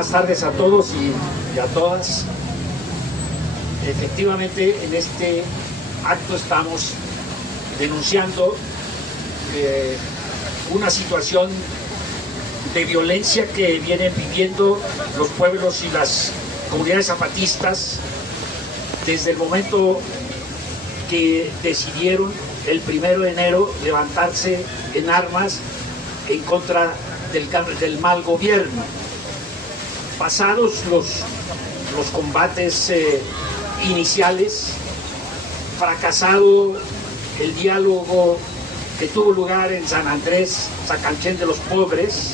buenas tardes a todos y a todas. Efectivamente, en este acto estamos denunciando una situación de violencia que vienen viviendo los pueblos y las comunidades zapatistas desde el momento que decidieron el 1 de enero levantarse en armas en contra del mal gobierno. Pasados los combates iniciales, fracasado el diálogo que tuvo lugar en San Andrés, Zacanchén de los Pobres,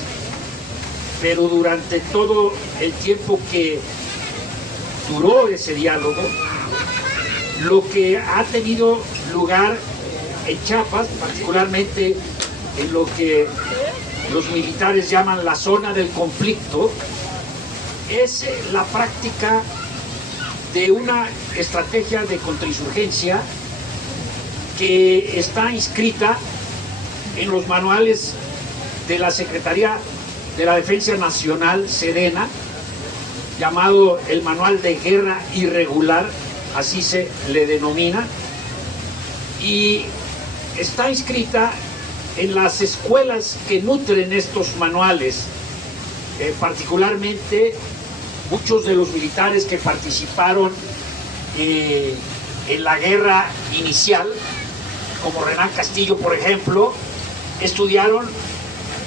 pero durante todo el tiempo que duró ese diálogo, lo que ha tenido lugar en Chiapas, particularmente en lo que los militares llaman la zona del conflicto, es la práctica de una estrategia de contrainsurgencia que está inscrita en los manuales de la Secretaría de la Defensa Nacional, Sedena, llamado el Manual de Guerra Irregular, así se le denomina, y está inscrita en las escuelas que nutren estos manuales, particularmente muchos de los militares que participaron en la guerra inicial, como Renán Castillo, por ejemplo, estudiaron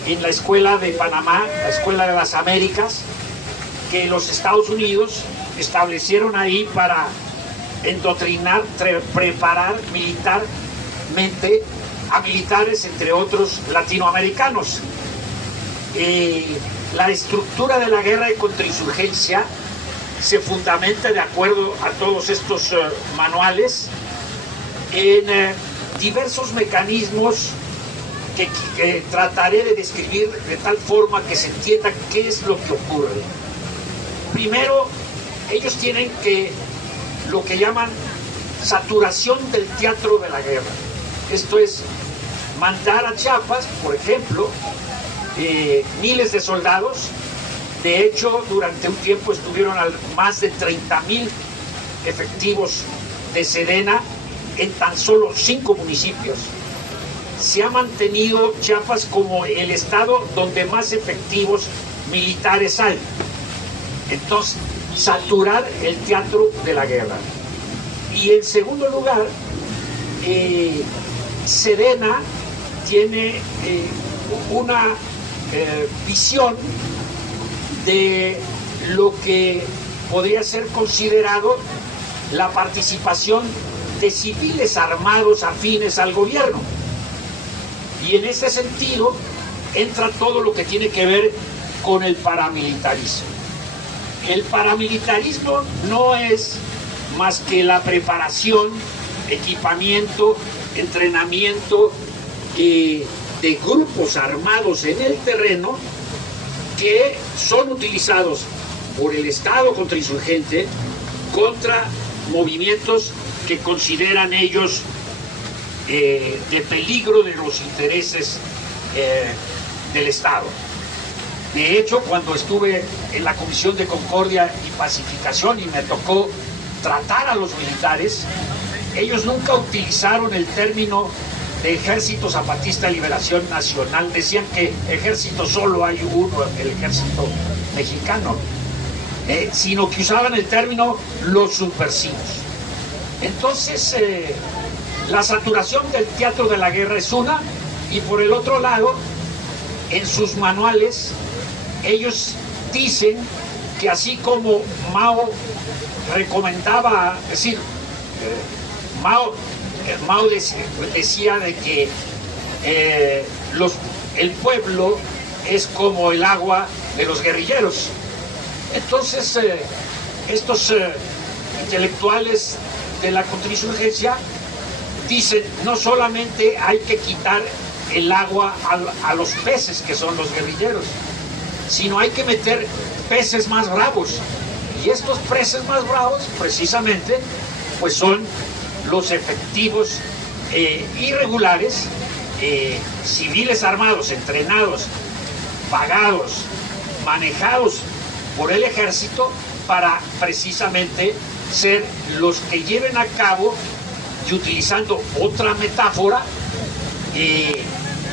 en la Escuela de Panamá, la Escuela de las Américas, que los Estados Unidos establecieron ahí para endoctrinar, preparar militarmente a militares, entre otros latinoamericanos. La estructura de la guerra de contrainsurgencia se fundamenta, de acuerdo a todos estos manuales, en diversos mecanismos que trataré de describir de tal forma que se entienda qué es lo que ocurre. Primero, ellos tienen lo que llaman saturación del teatro de la guerra. Esto es, mandar a Chiapas, por ejemplo, miles de soldados. De hecho, durante un tiempo estuvieron más de 30,000 efectivos de Sedena en tan solo 5 municipios. Se ha mantenido Chiapas como el estado donde más efectivos militares hay. Entonces, saturar el teatro de la guerra. Y en segundo lugar, Sedena tiene una visión de lo que podría ser considerado la participación de civiles armados afines al gobierno. Y en ese sentido entra todo lo que tiene que ver con el paramilitarismo. El paramilitarismo no es más que la preparación, equipamiento, entrenamiento de grupos armados en el terreno que son utilizados por el Estado contrainsurgente contra movimientos que consideran ellos de peligro de los intereses del Estado. De hecho, cuando estuve en la Comisión de Concordia y Pacificación y me tocó tratar a los militares, ellos nunca utilizaron el término de Ejército Zapatista de Liberación Nacional. Decían que ejército solo hay uno, el ejército mexicano, sino que usaban el término los subversivos. Entonces, la saturación del teatro de la guerra es una, y por el otro lado, en sus manuales, ellos dicen que así como Mao recomendaba, es decir, Mao decía de que el pueblo es como el agua de los guerrilleros. Entonces, estos intelectuales de la contrainsurgencia dicen, no solamente hay que quitar el agua a los peces que son los guerrilleros, sino hay que meter peces más bravos. Y estos peces más bravos, precisamente, pues son los efectivos irregulares, civiles armados, entrenados, pagados, manejados por el ejército para precisamente ser los que lleven a cabo, y utilizando otra metáfora,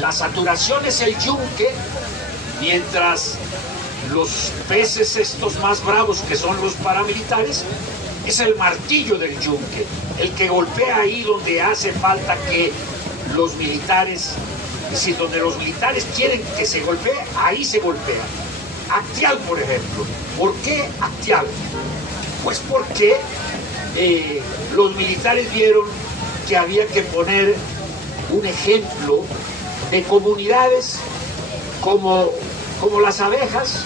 la saturación es el yunque, mientras los peces estos más bravos, que son los paramilitares, es el martillo del yunque, el que golpea ahí donde hace falta que los militares, es decir, donde los militares quieren que se golpee, ahí se golpea. Actial, por ejemplo. ¿Por qué Actial? Pues porque los militares vieron que había que poner un ejemplo de comunidades como las abejas,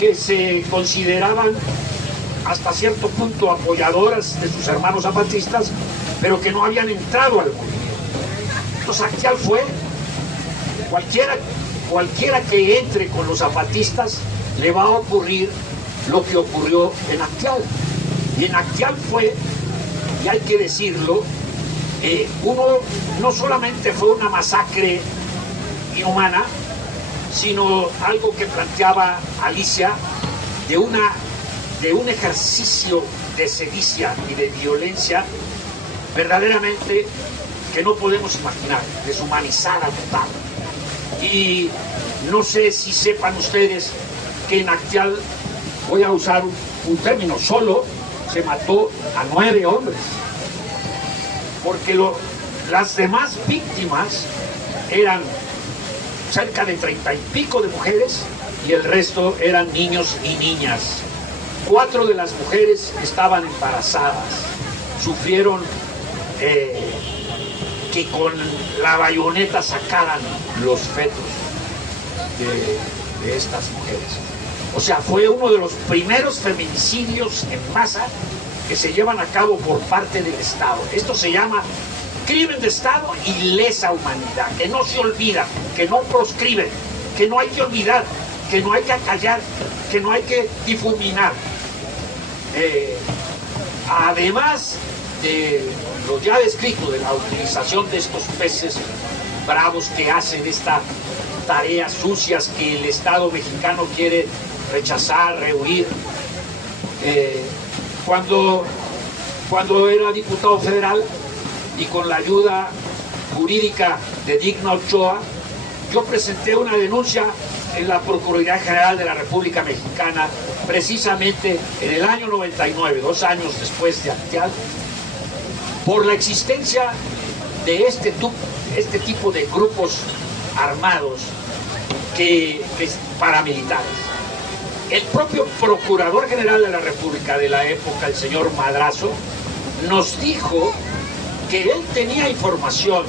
que se consideraban hasta cierto punto apoyadoras de sus hermanos zapatistas, pero que no habían entrado al movimiento. Entonces Actial fue, cualquiera que entre con los zapatistas le va a ocurrir lo que ocurrió en Actial. Y en Actial fue, y hay que decirlo, no solamente fue una masacre inhumana, sino algo que planteaba Alicia de un ejercicio de sedicia y de violencia verdaderamente que no podemos imaginar, deshumanizada total. Y no sé si sepan ustedes que en Actial, voy a usar un término, solo se mató a 9 hombres, porque las demás víctimas eran cerca de 30 y pico de mujeres y el resto eran niños y niñas. 4 de las mujeres estaban embarazadas, sufrieron que con la bayoneta sacaran los fetos de estas mujeres. O sea, fue uno de los primeros feminicidios en masa que se llevan a cabo por parte del Estado. Esto se llama crimen de Estado y lesa humanidad, que no se olvida, que no proscribe, que no hay que olvidar, que no hay que acallar, que no hay que difuminar. Además de lo ya descrito de la utilización de estos peces bravos que hacen esta tareas sucias que el Estado mexicano quiere rechazar, rehuir. Cuando era diputado federal y con la ayuda jurídica de Digna Ochoa, yo presenté una denuncia en la Procuraduría General de la República Mexicana, precisamente en el año 99, 2 años después de Actial, por la existencia de este tipo de grupos armados paramilitares. El propio Procurador General de la República de la época, el señor Madrazo, nos dijo que él tenía información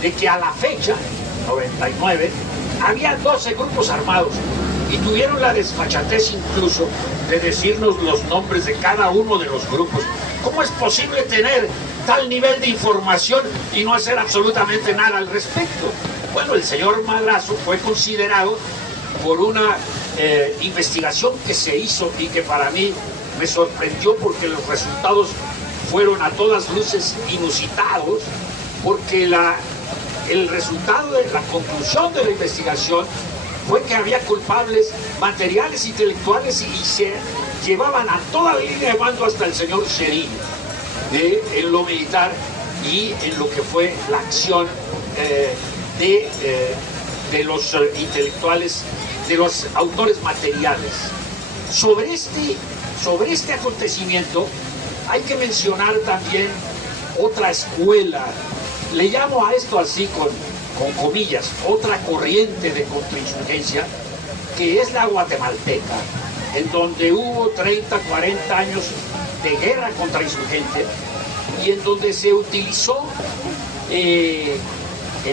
de que a la fecha, 99, había 12 grupos armados y tuvieron la desfachatez incluso de decirnos los nombres de cada uno de los grupos. ¿Cómo es posible tener tal nivel de información y no hacer absolutamente nada al respecto? Bueno, el señor Madrazo fue considerado por una investigación que se hizo y que para mí me sorprendió porque los resultados fueron a todas luces inusitados, porque el resultado de la conclusión de la investigación fue que había culpables materiales, intelectuales y se llevaban a toda la línea de mando hasta el señor Cedillo en lo militar y en lo que fue la acción de los intelectuales, de los autores materiales. Sobre este acontecimiento hay que mencionar también otra escuela, le llamo a esto así con comillas, otra corriente de contrainsurgencia, que es la guatemalteca, en donde hubo 30, 40 años de guerra contrainsurgente y en donde se utilizó en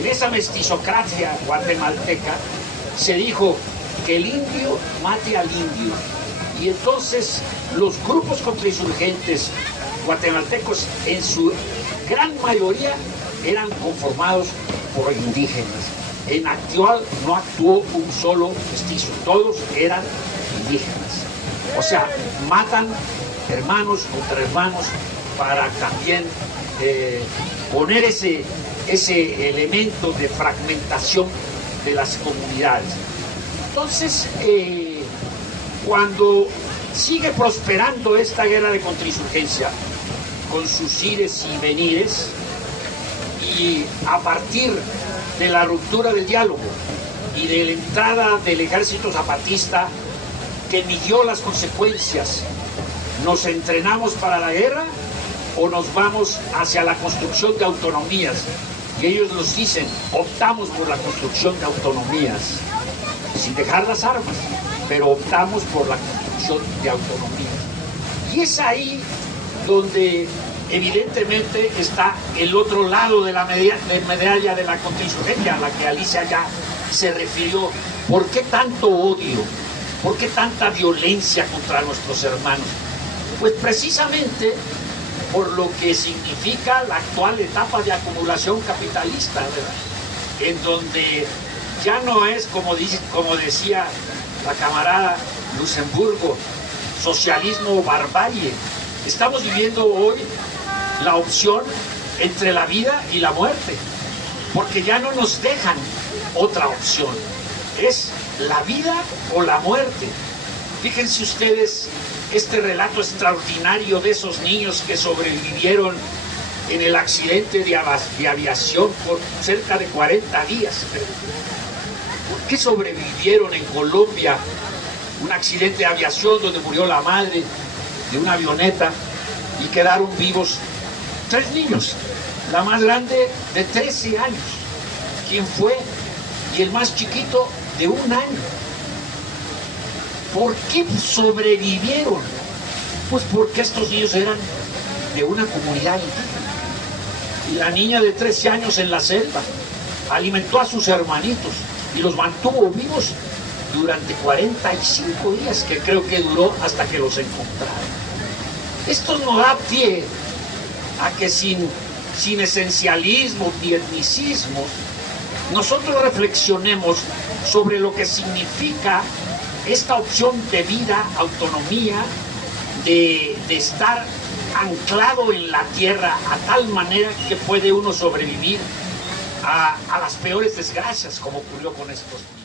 esa mestizocracia guatemalteca, se dijo que el indio mate al indio. Y entonces los grupos contrainsurgentes guatemaltecos en su gran mayoría eran conformados por indígenas. En Actial no actuó un solo mestizo, todos eran indígenas. O sea, matan hermanos contra hermanos para también poner ese elemento de fragmentación de las comunidades. Entonces, cuando sigue prosperando esta guerra de contrainsurgencia con sus ires y venires, y a partir de la ruptura del diálogo y de la entrada del ejército zapatista que midió las consecuencias, ¿nos entrenamos para la guerra o nos vamos hacia la construcción de autonomías? Y ellos nos dicen, optamos por la construcción de autonomías, sin dejar las armas, pero optamos por la construcción de autonomías. Y es ahí donde evidentemente está el otro lado de la medalla de la contrainsurgencia, a la que Alicia ya se refirió. ¿Por qué tanto odio? ¿Por qué tanta violencia contra nuestros hermanos? Pues precisamente por lo que significa la actual etapa de acumulación capitalista, ¿verdad? En donde ya no es, como decía la camarada Luxemburgo, socialismo o barbarie. Estamos viviendo hoy la opción entre la vida y la muerte, porque ya no nos dejan otra opción. Es la vida o la muerte. Fíjense ustedes este relato extraordinario de esos niños que sobrevivieron en el accidente de aviación por cerca de 40 días. ¿Por qué sobrevivieron en Colombia un accidente de aviación donde murió la madre de una avioneta y quedaron vivos 3 niños? La más grande de 13 años, ¿quién fue? Y el más chiquito de 1 año. ¿Por qué sobrevivieron? Pues porque estos niños eran de una comunidad indígena. Y la niña de 13 años en la selva alimentó a sus hermanitos y los mantuvo vivos durante 45 días, que creo que duró hasta que los encontraron. Esto nos da pie a que sin esencialismo ni etnicismos, nosotros reflexionemos sobre lo que significa esta opción de vida, autonomía, de estar anclado en la tierra a tal manera que puede uno sobrevivir a las peores desgracias, como ocurrió con estos niños.